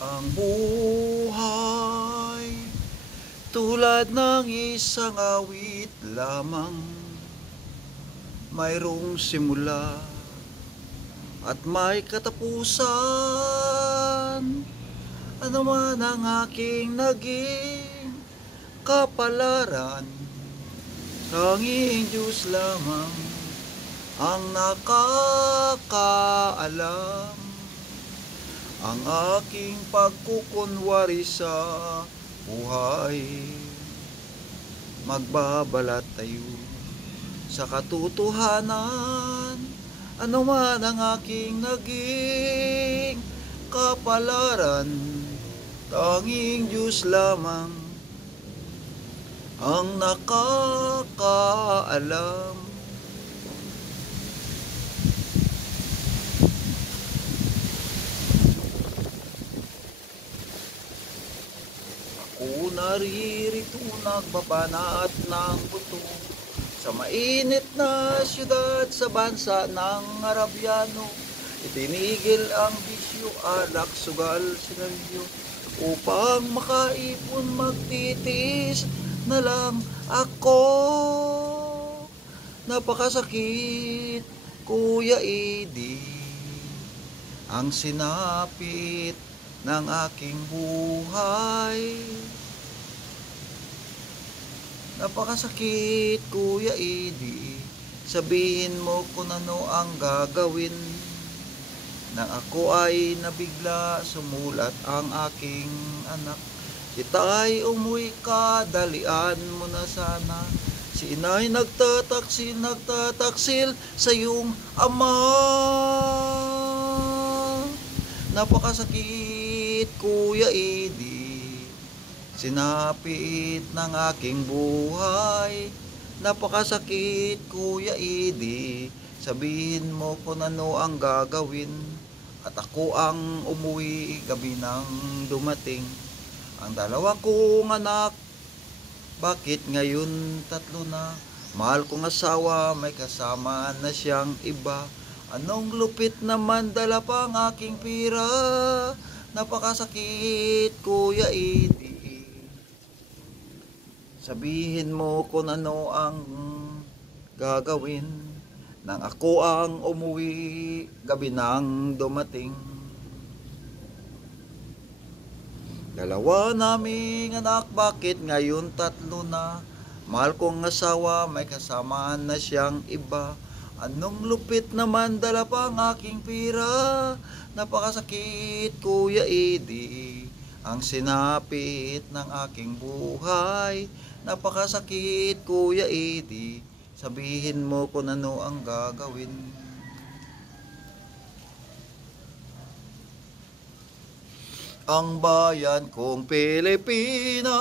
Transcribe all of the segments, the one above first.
Ang buhay tulad ng isang awit lamang, mayroong simula at may katapusan. Ano man ang aking naging kapalaran, tanging Diyos lamang ang nakakaalam. Ang aking pagkukunwari sa buhay, magbabalat tayo sa katotohanan. Ano man ang aking naging kapalaran, tanging Diyos lamang ang nakakaalam. Ako naririto nagbabanat ng buto sa mainit na syudad sa bansa ng Arabyano. Itinigil ang bisyo, alak, sugal, sigarilyo upang makaipon, magtitis na lang ako. Napakasakit, Kuya Edi, ang sinapit ng aking buhay. Napakasakit, Kuya Edi, sabihin mo kung ano ang gagawin. Nang ako ay nabigla, sumulat ang aking anak. Itay, umuwi ka, dalian mo na sana. Si inay nagtataksil sa iyong ama. Napakasakit, Kuya Edi, sinapit ng aking buhay. Napakasakit, Kuya Edi, sabihin mo kung ano ang gagawin. At ako ang umuwi, gabi nang dumating ang dalawa kong anak. Bakit ngayon tatlo na? Mahal kong asawa, may kasama na siyang iba. Anong lupit naman, dala pa ang aking pira. Napakasakit, Kuya Edi, sabihin mo kung ano ang gagawin. Nang ako ang umuwi, gabi nang dumating dalawa naming anak. Bakit ngayon tatlo na? Mahal kong asawa, may kasama na siyang iba. Anong lupit naman, dala pa ang aking pira. Napakasakit, Kuya Edi, ang sinapit ng aking buhay. Napakasakit, Kuya Edi, sabihin mo kung ano ang gagawin. Ang bayan kong Pilipinas,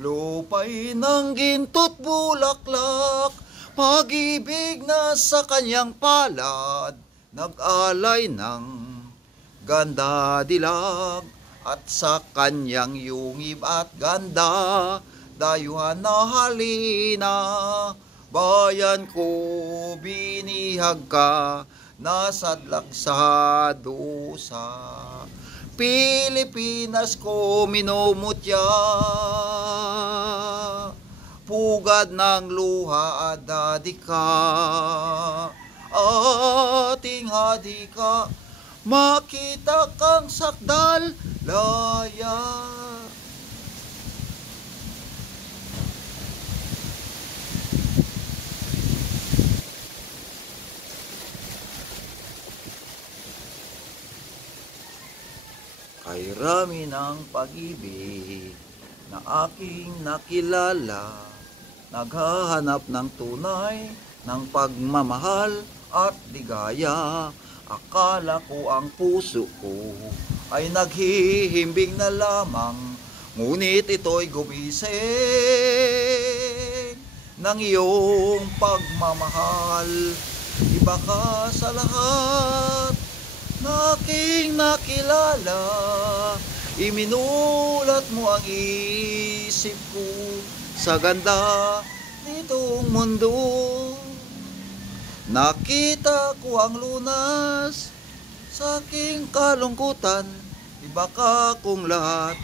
lupay ng ginto't bulaklak, pag-ibig na sa kanyang palad, nag-alay ng ganda dilag. At sa kanyang yungib at ganda, dayuhan na halina. Bayan ko, binihag ka, nasadlak sa dusa. Pilipinas ko, minumutya, pugad ng luha at dadika. Ating hadika, makita kang sakdal laya. Ay rami ng pag-ibig na aking nakilala, naghahanap ng tunay ng pagmamahal at ligaya. Akala ko ang puso ko ay naghihimbing na lamang, ngunit ito'y gumising ng iyong pagmamahal. Iba ka sa lahat na aking nakilala, iminulat mo ang isip ko sa ganda nitong mundo. Nakita ko ang lunas sa aking kalungkutan, Iba ka kong lahat,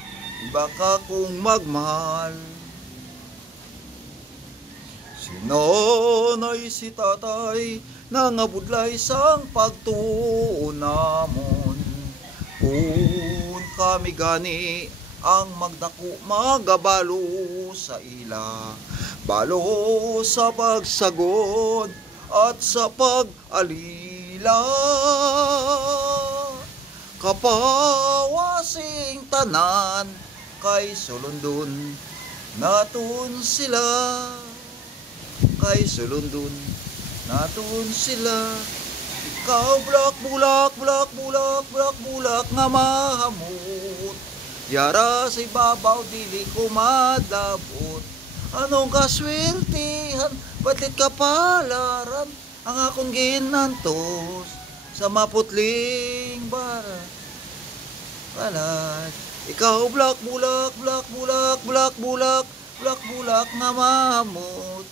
iba ka kong magmahal. Si nanay, si tatay, nangabudlay sang pagtuon namon. Kung kami gani ang magdako magabalo sa ila, balo sa pagsagod at sa pag-alila. Kapawasing tanan kay sulundon natun sila, kay sulundon natun sila. Ikaw bulak bulak bulak bulak bulak bulak nga mahamot, yara sa ibabaw dili ko madabot. Anong kaswertihan, batit kapalaran ang akong ginantos sa maputling balat. Ikaw bulak bulak bulak bulak bulak bulak bulak bulak nga mahamot,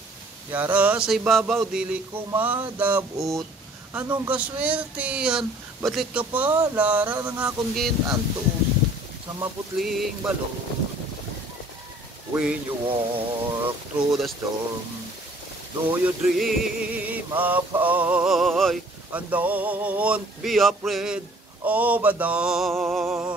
yara sa ibabaw dili ko madabot. Anong kaswertihan, batit kapalaran ang akong ginantos sa maputling balot. When you walk through the storm, do you dream of high, and don't be afraid of the dark.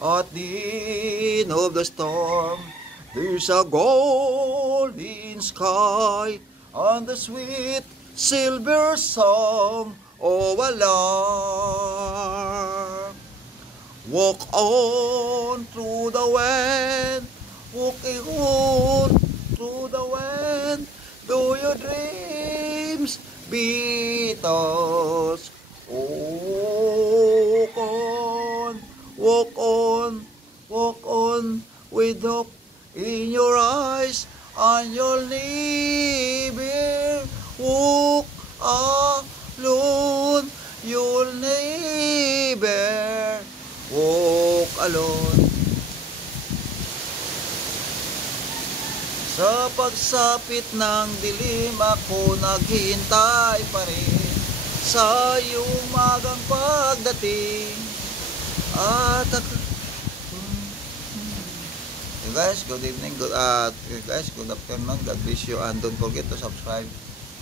At the end of the storm, there's a golden sky and the sweet silver song of a lark. Walk on through the wind, walking on through the wind. Do your dreams beat us? Walk on, walk on, walk on with hope in your eyes, and you'll never walk alone. You'll never walk alone. Sa pagsapit ng dilim ako naghihintay pa rin sa iyong magang pagdating. At you guys, good evening, good afternoon, God bless you, and don't forget to subscribe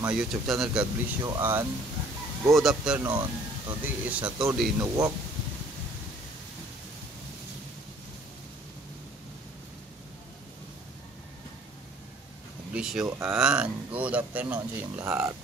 my YouTube channel. God bless you and good afternoon. Today is Saturday, no work. God bless you and good afternoon sa inyong lahat.